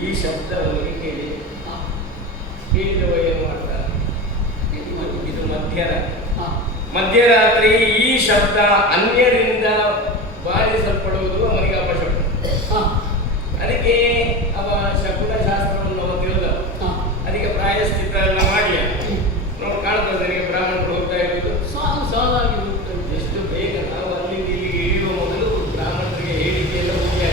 ಈ ಶಬ್ದವನ್ನು ಕೇಳಿ ಕೇಳಿದವ ಏನು ಮಾಡ್ತಾರೆ? ಇದು ಮಧ್ಯರಾತ್ರಿ. ಮಧ್ಯರಾತ್ರಿ ಈ ಶಬ್ದ ಅನ್ಯರಿಂದ ಬಾರಿಸಲ್ಪಡುವುದು ಅವನಿಗೆ ಅಪಶಬ್ದ. ಅದಕ್ಕೆ ಅವ ಶಕುನ ಶಾಸ್ತ್ರವನ್ನು ಅವ ತಿಳಿದ. ಅದಕ್ಕೆ ಪ್ರಾಯಶ್ಚಿತ್ತ ಎಲ್ಲ ಮಾಡಿ ನಾವು ಕಾಣ್ತದೆ ಬ್ರಾಹ್ಮಣರು ಹೋಗ್ತಾ ಇರೋದು ಸಾಲಾಗಿ ಹೋಗ್ತದೆ. ಎಷ್ಟು ಬೇಗ ನಾವು ಅಲ್ಲಿಂದ ಇಲ್ಲಿಗೆ ಇಳಿಯುವ ಮೊದಲು ಬ್ರಾಹ್ಮಣರಿಗೆ ಹೇಳಿಕೆ ಎಲ್ಲ ಮುಖ್ಯ.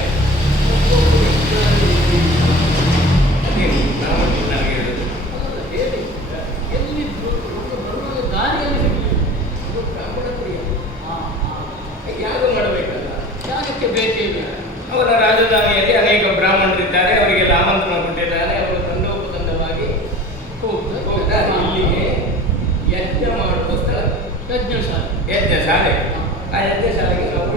ಅದೇ ಬ್ರಾಹ್ಮಣರು ನನಗೆ ಹೇಳೋದು ಹೇಳಿ ಎಲ್ಲಿದ್ರು ಬರುವಾಗ ದಾರಿಯಲ್ಲಿ ಸಿಗಲಿಲ್ಲ. ಬ್ರಾಹ್ಮಣ ಪ್ರಿಯ ಯಾಗ ಮಾಡಬೇಕಲ್ಲ, ಯಾಗಕ್ಕೆ ಬೇಕೇ ಇಲ್ಲ. ಅವರ ರಾಜಧಾನಿಯಲ್ಲಿ ಅನೇಕ ಬ್ರಾಹ್ಮಣರಿದ್ದಾರೆ, ಅವರಿಗೆಲ್ಲ ಆಮಂತ್ರಣ ಕೊಟ್ಟಿದ್ದಾರೆ. ಅವರು ತಂಡೋಪತಂಡವಾಗಿ ಹೋಗ್ತಾರೆ. ಇಲ್ಲಿಗೆ ಯಜ್ಞ ಮಾಡುವ ಸ್ಥಳ ಯಜ್ಞಶಾಲೆ. ಆ ಯಜ್ಞಶಾಲೆಗೆ ನಾವು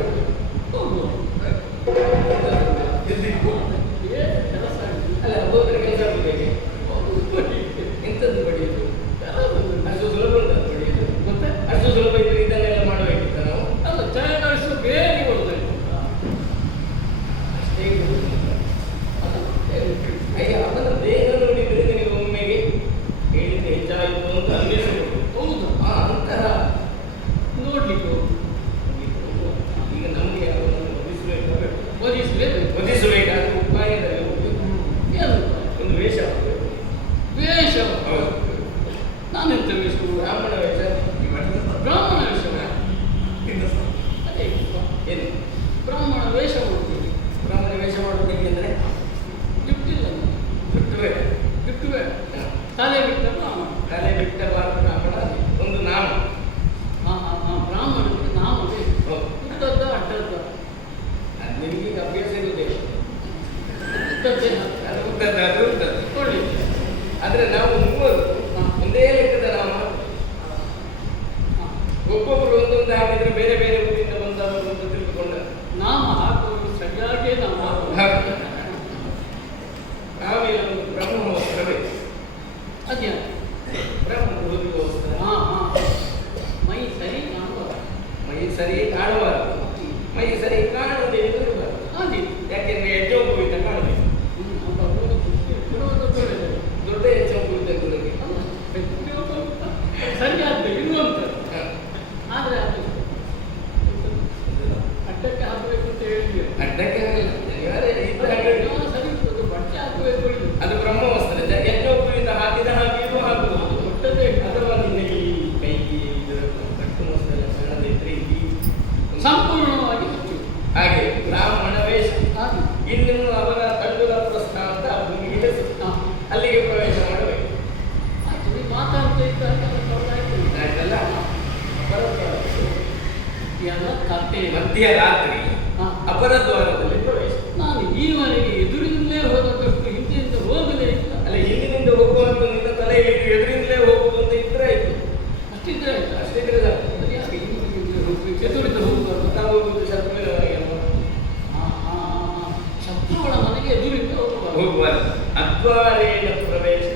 ಅಲ್ಲ ಹೋದ್ರೆ ಕೆಲಸ ಬೇಕೆ ಎಂಥದ್ದು ಬಡಿಯೋದು ಅಷ್ಟು ಸುಲಭ ಉಂಟು ಬಡಿಯೋದು. ಮತ್ತೆ ಅಷ್ಟು ಸುಲಭ ಇದ್ರೆ ಇದನ್ನೆಲ್ಲ ಮಾಡಬೇಕಿತ್ತ ನಾವು. ಅಲ್ಲ ಚಾಯಗಾಡಿಸುವ ಬೇರೆ ಕೊಡ್ಬೇಕು ಅಷ್ಟೇ. ಅಯ್ಯ ಅವನ ದೇಹ ನೋಡಿದ್ರೆ ನಿನಗೆ ಒಮ್ಮೆಗೆ ಹೇಳಿದ್ರೆ ಹೆಚ್ಚಾಯಿತು ಅಂತ ಅನ್ನಿಸಬಹುದು. ಹೌದು, ಅಂತಹ ನೋಡ್ಲಿಕ್ಕೆ ಈಗ ನಮಗೆ ಅವನನ್ನು ವಧಿಸಬೇಕಾದ ಉಪಾಯದಲ್ಲಿ ಒಂದು ವೇಷ ವೇಷ. ನಾನೆಂತ ವೇಷ? ಬ್ರಾಹ್ಮಣ ವೇಷ. ಬ್ರಾಹ್ಮಣ ವೇಷ ಅದೇ ಏನು ಬ್ರಾಹ್ಮಣ ವೇಷ ಮಾಡ್ತೀವಿ. ಬ್ರಾಹ್ಮಣ ವೇಷ ಮಾಡೋದಕ್ಕೆ ಅಂದರೆ ಗಿಫ್ಟಿಲ್ಲ, ಗಿಫ್ಟ್ ಬೇಡ, ಗಿಫ್ಟ್ ಬೇಡ. ತಲೆ ಬಿಟ್ಟ ಬ್ರಾಹ್ಮಣ, ತಲೆ ಬಿಟ್ಟ ಬ್ರಾಹ್ಮಣ ಒಂದು ನಾಮ. ಬ್ರಾಹ್ಮಣಕ್ಕೆ ನಾಮ ಬೇಕು. ಉದ್ದದ್ದ ಅಡ್ಡದ್ದ ನಿಮಗೆ ಅಭ್ಯಾಸ ಇರುವುದಿಲ್ಲ. ಉದ್ದದ್ದು ಕೊಳ್ಳಿ. ಆದರೆ ನಾವು ಮೂವರು ಒಂದೇ ಲೆಕ್ಕದ ನಾಮ. ಒಬ್ಬೊಬ್ಬರು ಒಂದೊಂದು ಹಾಕಿದ್ರೆ ಬೇರೆ ಬೇರೆ ಊರಿಂದ ಬಂದವರು ಅಂತ ತಿಳ್ಕೊಂಡ ನಾಮ ಹಾಕುವುದು ಸರಿಯಾಗಿ ನಾವು ಆಮೇಲೆ ಒಂದು ಬ್ರಹ್ಮವಸ್ತ್ರ ಬೇಕು. ಅದೇ ಬ್ರಹ್ಮ ವಸ್ತ್ರ. ಮೈ ಸರಿ ಕಾಣುವ, ಮೈ ಸರಿ ಕಾಣಬಾರದು, ಮೈ ಸರಿ ಕಾಣದೆ ಇರಬಾರದು. ಅದೇ ಯಾಕೆಂದ್ರೆ ಯಜ್ಞೋಪವೀತ ಕಾಣಬೇಕು. ದೊಡ್ಡ ಯಜ್ಞೋಪವೀತ ಸರಿಯಾದ ಇರುವಂಥದ್ದು. ಆದರೆ ಅದು ಅಡ್ಡಕ್ಕೆ ಹಾಕಬೇಕು ಅಂತ ಹೇಳಿದ್ವಿ. ಅಡ್ಡಕ್ಕೆ ಸರಿ ಇರ್ತದೆ, ಬಟ್ಟೆ ಹಾಕಬೇಕು. ಅದು ಬ್ರಹ್ಮವಸ್ತ್ರ. ಯಜ್ಞೋಪವೀತ ಹಾಕಿದ ಹಾಕಿದ್ದು ಹಾಕಬಹುದು. ದೊಡ್ಡದೇ ಅಥವಾ ನಿನಗೆ ಕೈಗೆ ಕಟ್ಟು ವಸ್ತ್ರ ಕಾಣದಿದ್ರೆ ಸಂಪೂರ್ಣವಾಗಿ ಹಾಗೆ ಬ್ರಾಹ್ಮಣ ವೇಷ. ಇನ್ನು ಅವರ ತಂಡುಲ ಪ್ರಸ್ಥಾನ ಅಂತ ಭೂಮಿಗೆ ಹೆಸರು. ಅಲ್ಲಿಗೆ ಪ್ರವೇಶ ಮಾಡಬೇಕು. ಮಾತಾಡ್ತಾ ಇದ್ದಾಗಲ್ಲ ಮಧ್ಯರಾತ್ರಿ ಅಪರದ್ವಾರದಲ್ಲಿ ಪ್ರವೇಶ. ನಾನು ಈವರೆಗೆ ಎದುರಿನಿಂದಲೇ ಹೋದಷ್ಟು ಹಿಂದಿನಿಂದ ಹೋಗಲೇ ಇಲ್ಲ. ಅಲ್ಲ, ಹಿಂದಿನಿಂದ ಹೋಗುವಂತ ನಿನ್ನ ತಲೆಯಲ್ಲಿ ಎದುರಿಂದಲೇ ಹೋಗುವುದು ಅಂತ ಇದ್ರೆ ಆಯ್ತು. ಅಷ್ಟಿದ್ರೆ ಆಯ್ತು, ಅಷ್ಟಿದ್ರೆ ಯಾಕೆ ಎದುರಿಂದ ಹೋಗುವುದು? ನಾವು ಹೋಗುವುದು ಶತ್ರುವಿನ ಮನೆಗೆ. ಶತ್ರುಗಳ ಮನೆಗೆ ಎದುರಿಂದ ಹೋಗುವ ಅದ್ವಾರೇಣ ಪ್ರವೇಶ